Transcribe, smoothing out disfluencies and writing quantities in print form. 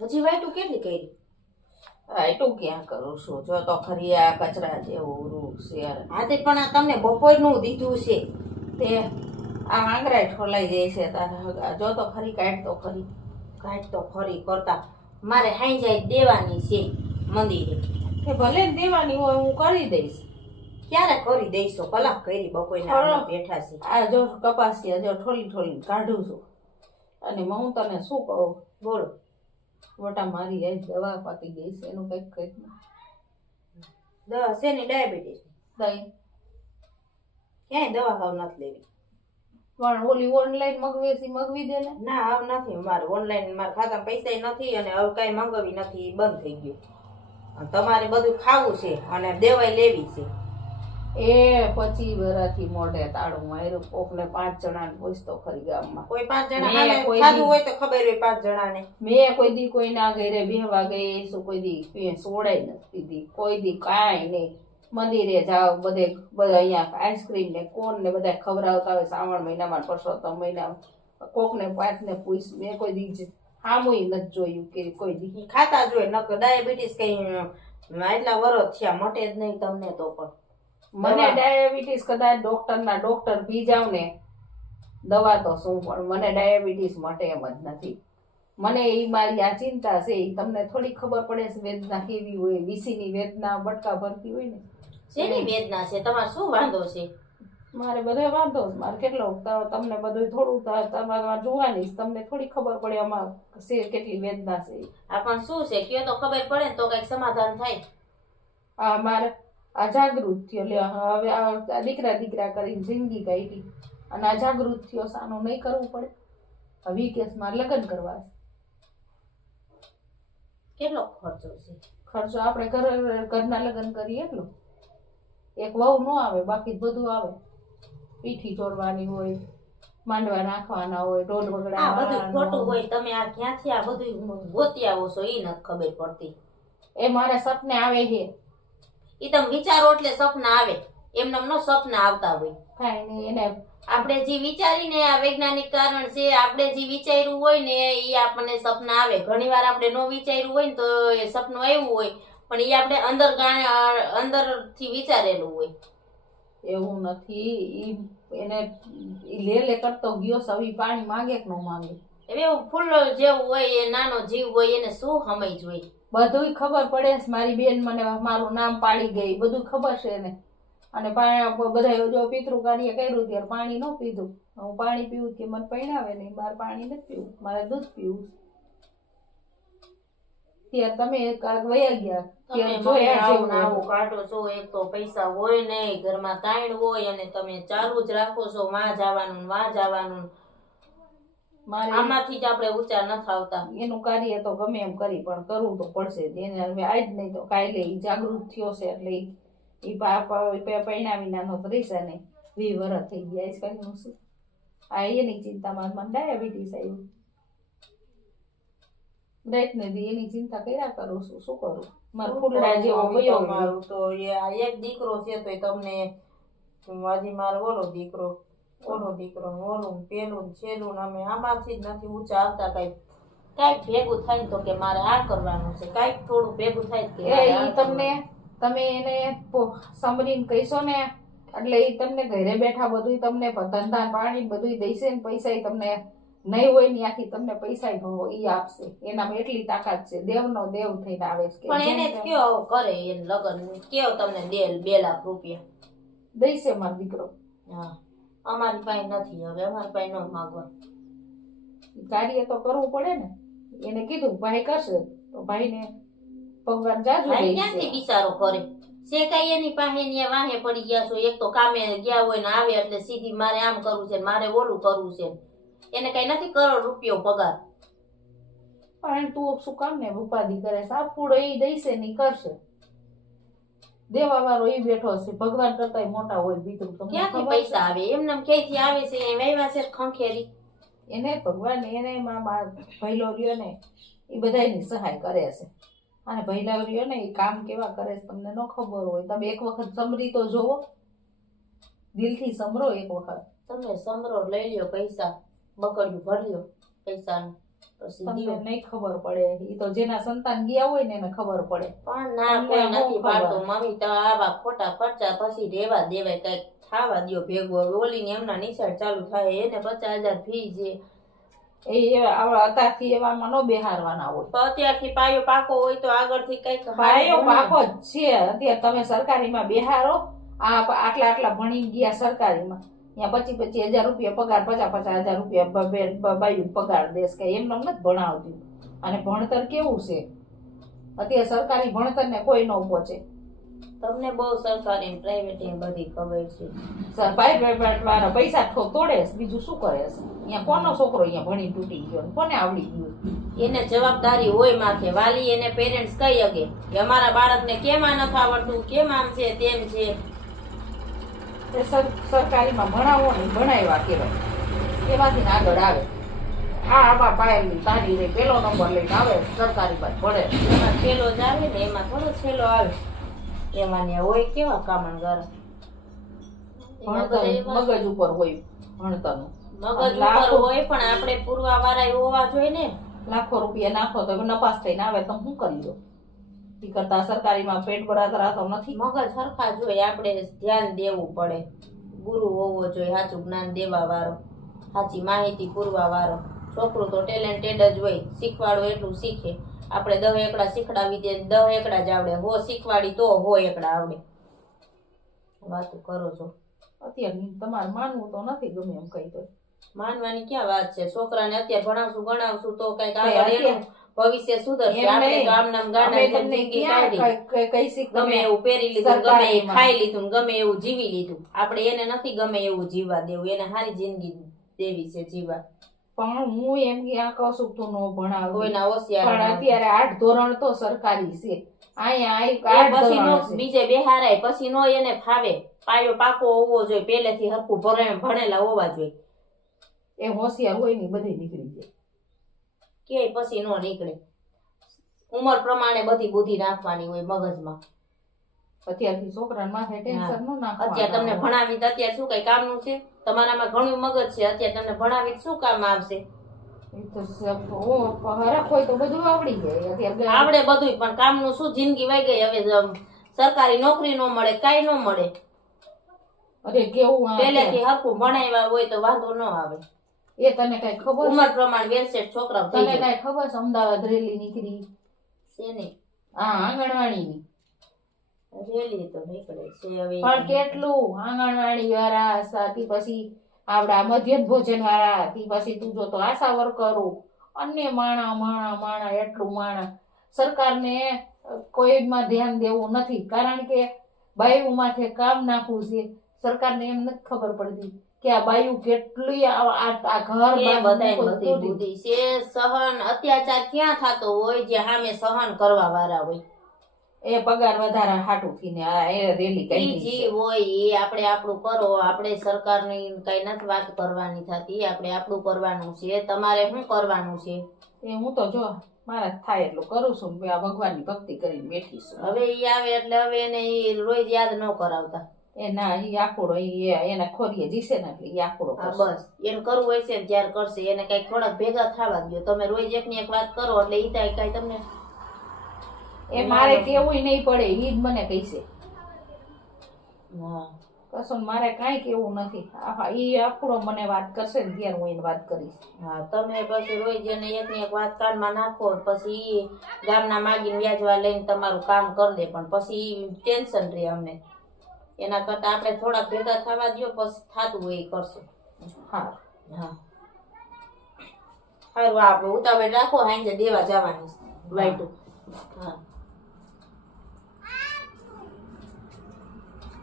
હજી વાઈટું કેટલી કરી? એટલું ક્યાં કરું છું? જો તો ખરી આ કચરા જેવું વૃક્ષ છે. હા તે પણ આ તમને બપોરનું દીધું છે તે આ આંગળા ઠોલાઈ જાય છે તારા. જો તો ખરી, કાઢ તો ખરી. કાંઈક તો ખરી કરતા મારે હાઈ જાય દેવાની છે મંદિરે. એ ભલે ને દેવાની હોય હું કરી દઈશ. ક્યારે કરી દઈશો? કલાક કરી બપોરના બેઠા છે. આ જો કપાસિયા જો ઠોલી ઠોલી કાઢું છું. અને હું તને શું કહું? બોલો. મોટા મારી એ દવા પાકી ગઈ છે એનું કઈક દવા શેની? ડાયાબિટીસ? દઈ ક્યાંય દવા હાવ નથી લેવી. પણ ઓલી ઓનલાઈન મગવી દે ને. ના હાવ નથી મારે ઓનલાઈન. મારા ખાતામાં પૈસા નથી અને હવે કઈ મંગાવી નથી, બંધ થઈ ગયું. તમારે બધું ખાવું છે અને દેવાય લેવી છે. એ 25 વર્ષથી મોઢે તાળું માર્યું. કોકને 5 જણાને પૂછતો ખરી ગામમાં. કોઈ 5 જણા ખાધું હોય તો ખબર હોય 5 જણાને. મેં કોઈ દી કોઈના ઘરે બેહવા ગઈ શું? કોઈ દી સોડાઈ નથી પીધી. કોઈ દી કાંઈ નહીં. મંદિરે જાઓ બધે અહીંયા આઈસ્ક્રીમ ને કોન ને બધા ખવડાવતા હોય શ્રાવણ મહિનામાં, પરસોત્તમ મહિનામાં. કોકને 5 ને પૂછ. મેં કોઈ દી સામુય નથી જોયું કે કોઈ દી ખાતા જ હોય. નકર ડાયાબિટીસ કઈ એટલા વર્ષ થયા મટે જ નહીં તમને તો. પણ મને ડાયાબિટીસ કદાચ ડોક્ટર પી જાવ ને દવા તો શું, પણ મને ડાયાબિટીસ મટે એમ જ નથી. મને એ મારી આ ચિંતા છે. એ તમને થોડી ખબર પડે છે વેદના કેવી હોય? વીસીની વેદના બટકા ભરતી હોય ને. શેની વેદના છે? તમારે શું વાંધો છે? મારે બધો વાંધો છે. મારે કેટલો તમને બધું થોડું તમારે જોવાની તમને થોડી ખબર પડે આમાં છે કેટલી વેદના છે. આ પણ શું છે કયો તો ખબર પડે ને તો કઈક સમાધાન થાય. આ મારે આ જાગૃત થયો લે. હવે આ દીકરા કરીને જિંદગી કાઢી અને આ જાગૃત થયો સાનું નહીં કરવું પડે. હવે કેસમાં લગ્ન કરવા છે. કેટલો ખર્ચો છે? ખર્ચો આપણે ઘરના લગ્ન કરીએ એટલો. એક વહુ ન આવે, બાકી બધું આવે. પીઠી ચોડવાની હોય, માંડવા નાખવાના હોય, ઢોલ વગડા. આ બધું ખોટું હોય. તમે આ ક્યાંથી આ બધું ગોતી આવો છો એ નથી ખબર પડતી. એ મારા સપને આવે છે. એ તમે વિચારો એટલે સપના આવે. એમને નો સપના આવતા હોય. કાંઈ નહીં. એને આપણે જે વિચારીને આ વૈજ્ઞાનિક કારણ છે. આપણે જે વિચાર્યું હોય ને એ આપણને સપના આવે. ઘણી વાર આપણે નો વિચાર્યું હોય ને તો એ સપનું આવ્યું હોય, પણ એ આપણે અંદર થી વિચારેલું હોય. એવું નથી. એને લે કરતો ગયો સવી પાણી માંગે કે ન માંગે? એવું ફૂલ જેવું હોય એ નાનો જીવ હોય એને શું સમજ હોય? બધું ખબર પડે છે. મારી બેન મને મારું નામ પાડી ગઈ, બધું ખબર છે એને. અને બધા જો પિતૃ કાર્ય કર્યું ત્યારે પાણી ન પીધું. હું પાણી પીવું કે મને પૈણાવે નહીં. મારે પાણી નથી પીવું, મારે દૂધ પીવું. ત્યારે તમે વયા ગયા. આવું કાઢો છો. એક તો પૈસા હોય નહીં, ઘરમાં તાણ હોય અને તમે ચાલુ જ રાખો છો વાં જવાનું. આમાંથી જ આપણે ઊંચા નથી આવતા. એનું કાર્ય તો ગમે એમ કરી પણ કરવું તો પડશે. એને હવે આજ નહીં તો કાલે જાગૃત થયો છે એટલે એ પૈણા વિનાનો પૈસા નહીં. 20 વર્ષ થઈ ગયા છે. કઈ શું આ એની ચિંતામાં મને ડાયાબિટીસ આવ્યું. રાત ને દી એની ચિંતા કર્યા કરું છું. શું કરું? મારો ફૂલડા જેવો વયો મારું તો એક દીકરો છે તો તમને હજી મારો ઓલો દીકરો ઓલું પેલું છેલ્લું અમે આમાંથી જ નથી ઊંચા આવતા. કઈક ભેગું થાય ને તો કે મારે આ કરવાનું છે. કઈક થોડું ભેગું થાય કે તમે એને સમરીને કહીશો ને એટલે એ તમને ઘરે બેઠા બધું તમને ધંધા પાણી બધું દેશે ને પૈસા તમને નહીં હોય ને ત્યાંથી તમને પૈસા ઈ આપશે. એનામાં એટલી તાકાત છે. દેવનો દેવ થઈને આવે છે. પણ એને કયો કરે એને લગન કયો તમને 2 લાખ રૂપિયા દઈશે મારો દીકરો. હા અમારી પાસે નથી. હવે અમારી પાસે ન માંગવા. કાર્ય તો કરવું પડે ને. એને કીધું ભાઈ કરશે તો ભાઈને ભગવાન જાજુ દે. ક્યાંથી બિચારો કરે છે? કઈ એની પાસે ને વાહે પડી ગયા છો. એક તો કામે ગયા હોય ને આવે એટલે સીધી મારે આમ કરવું છે, મારે ઓલું કરવું છે. એને કઈ નથી કરોડ રૂપિયો પગાર. પણ તું શું કામ ને ઉપાધિ કરે? સાપુડો એ દઈશે ને કરશે. દેવા વાળો એ બેઠો છે. ભગવાન કરતા મોટા હોય પિતૃ. ક્યાંથી પૈસા આવે? એમને ક્યાંથી આવે છે? વહેવા છે ખંખેરી. એને ભગવાન એને ભૈલો રહ્યો ને એ બધાની સહાય કરે છે. અને ભૈલા રહ્યો ને એ કામ કેવા કરે છે તમને ન ખબર હોય. તમે એક વખત સમરી તો જોવો. દિલથી સમરો એક વખત. તમે સમરો લઈ લ્યો પૈસા, બકડ્યું ભરી લ્યો પૈસાનું. પછી તમને દ્યો. નહીં ખબર પડે, ઈ તો જેના સંતાન ગયા હોય ને એને ખબર પડે. પણ ના તમને કોઈ શું નથી ખબર? પાડતું મમ્મી તો આવા ખોટા ખર્ચા પછી રેવા દેવાય કઈક ખાવા દ્યો ભેગું. હવે ઓલીને એમના નિશાળ ચાલુ થાય એને 50,000 ફી છે અત્યારથી એવામાં ન બેહારવાના હોય. તો અત્યારથી પાયો પાકો હોય તો આગળથી કઈક પાયો પાકો જ છે. અત્યારે તમે સરકારીમાં બેહારો, આટલા ભણી ગયા સરકારીમાં, ત્યાં 25,000 રૂપિયા પગાર, 50,000 રૂપિયા બાયું પગાર દેશ, કે એમને નથી ભણાવતી. અને ભણતર કેવું છે અત્યારે, સરકારી ભણતર ને કોઈ ન પહોંચે. તમને બહુ સરકારી પ્રાઇવેટ બધી ખબર છે. પ્રાઇવેટ વાળા પૈસા તોડે છે, બીજું શું કરે છે? અહીંયા કોનો છોકરો અહીંયા ભણી તૂટી ગયો ને કોને આવડી ગયું? એને જવાબદારી હોય માથે. વાલી એને પેરેન્ટ્સ કહી શકે કે અમારા બાળકને કેમ આ નથી આવડતું, કેમ આમ છે તેમ છે. એ સરકારીમાં ભણાવો ને ભણાવ્યા કહેવાય, એમાંથી આગળ આવે. આમાં પાયેલી તારી રે પેલો નંબર લઈને આવે સરકારીમાં ભણે. એમાં છેલ્લો જ આવે ને, એમાં થોડો છેલ્લો આવે. એમાં ને હોય કેવા કામણગાર મગજ ઉપર હોય ભણતરનું. મગજ ઉપર હોય પણ આપણે પૂરવા વાળા હોવા જોઈએ ને. લાખો રૂપિયા નાખો તો નપાસ થઈને આવે તો શું કરી દો? ઈ કરતા સરકારીમાં પેટ બરાબર તો નથી. મગજ સરખા જોઈએ, આપણે ધ્યાન દેવું પડે. ગુરુ હોવો જોઈએ, સાચું જ્ઞાન દેવા વાળો, સાચી માહિતી પૂરવા વાળો. છોકરું તો ટેલેન્ટેડ જ હોય, શીખવાડો એટલું શીખે. આપણે 10 એકડા શીખડાવી દે 10 એકડા જ આવડે, 100 શીખવાડી તો 100 એકડા આવડે. વાતું કરો છો. અત્યારે તમારે માનવું તો નથી, ગમે એમ કહી દો. માનવાની ક્યાં વાત છે? છોકરાને અત્યારે ભણાવશું ગણાવશું તો કઈક આગળ એનું ભવિષ્ય સુધરશે. આપણે તો આમ નામ ગાંડા જિંદગી કાઢી, ગમે એવું પહેરી લીધું, ગમે એ ખાઈ લીધું, ગમે એવું જીવી લીધું. આપણે એને નથી ગમે એવું જીવવા દેવું, એને સારી જિંદગી દેવી છે જીવવા. પણ હું એમ કહું છું તું નો ભણાવ કોઈના હોશિયાર પણ અત્યારે 8 ધોરણ તો સરકારી છે. પછી નો બીજે બેહારાય, પછી નો એને ફાવે. પાયો પાકો હોવો જોઈએ, પહેલેથી હરખું ભણેલા હોવા જોઈએ. એ હોશિયાર હોય ને બધી નીકળી જાય, કે પછી નો નીકળે. ઉંમર પ્રમાણે બધી બુદ્ધિ નાખવાની હોય મગજમાં. અત્યારથી છોકરાને માથે ટેન્શન ન નાખવાનું. અત્યારે તમને ભણાવી તો અત્યારે શું કઈ કામનું છે? તમારામાં ઘણું મગજ છે, અત્યારે તમને ભણાવી શું કામ આવશે? હરખ હોય તો બધું આવડી જાય. અત્યારે આવડે બધું, પણ કામનું શું? જિંદગી વહી ગઈ. હવે સરકારી નોકરી નો મળે, કાઈ નો મળે. અરે કેવું પહેલેથી હરખું ભણાવ્યા હોય તો વાંધો ન આવે. એ તને કઈ ખબર? ઉંમર પ્રમાણે વેરસેટ છોકરાઓ થઈ તને જાય. કઈ ખબર છે અમદાવાદ રેલી નીકળી? શેની? હા, આંગણવાડીની રેલી તો નીકળે છે હવે. પણ કેટલું આંગણવાડી વાળા સાથી, પછી આપડા મધ્યાહન ભોજન વાળા થી, પછી તું જો તો આશા વર્કરો, અન્ય માણા એટલું માણા. સરકારને કોઈમાં ધ્યાન દેવું નથી, કારણ કે બાયુ માથે કામ નાખવું છે. સરકારને એમ નથી ખબર પડતી કે આ બાયુ કેટલી આ ઘર બધી બુદ્ધિ છે. સહન અત્યાચાર ક્યાં થતો હોય જે સામે સહન કરવા વાળા હોય? એ પગાર વધારા હાટું થઈને એ રેલી કાઢી જે હોય એ આપણે આપણું કરો. આપણે સરકારની કઈ નથી વાત કરવાની થતી, આપણે આપણું કરવાનું છે. તમારે શું કરવાનું છે? એ હું તો જો મારા થાય એટલું કરું છું. આ ભગવાનની ભક્તિ કરીને બેઠી છું. હવે ઈ આવે એટલે હવે એને ઈ રોજ યાદ ન કરાવતા. એ ના, ઈ આખોડો એના ખોરીએ જીસે ને એટલે ઈ આખોડો બસ એને કરવું હોય છે ને ત્યારે કરશે. એને કઈક થોડાક ભેગા થવા દો. તમે રોજ એક ની એક વાત કરો એટલે ઈ થાય કઈ તમને એ મારે કેવું નહીં પડે, ઈ જ મને કહીશે. હા, કશું મારે કાંઈ કેવું નથી. ઈ આખોડો મને વાત કરશે ને ત્યારે હું એને વાત કરીશ. હા, તમે પછી રોજ એને એક ની એક વાત કાનમાં નાખો, પછી ઈ ગામના માગીને વ્યાજવા લઈને તમારું કામ કરી દે, પણ પછી ટેન્શન રહે અમને. એના કરતા આપણે થોડાક ભેગા થવા દો, પછી થતું હોય એ કરશું. હા હા, સારું. આપણે ઉતાવળ રાખો, હાંજે દેવા જવાની વાઈટું. હા.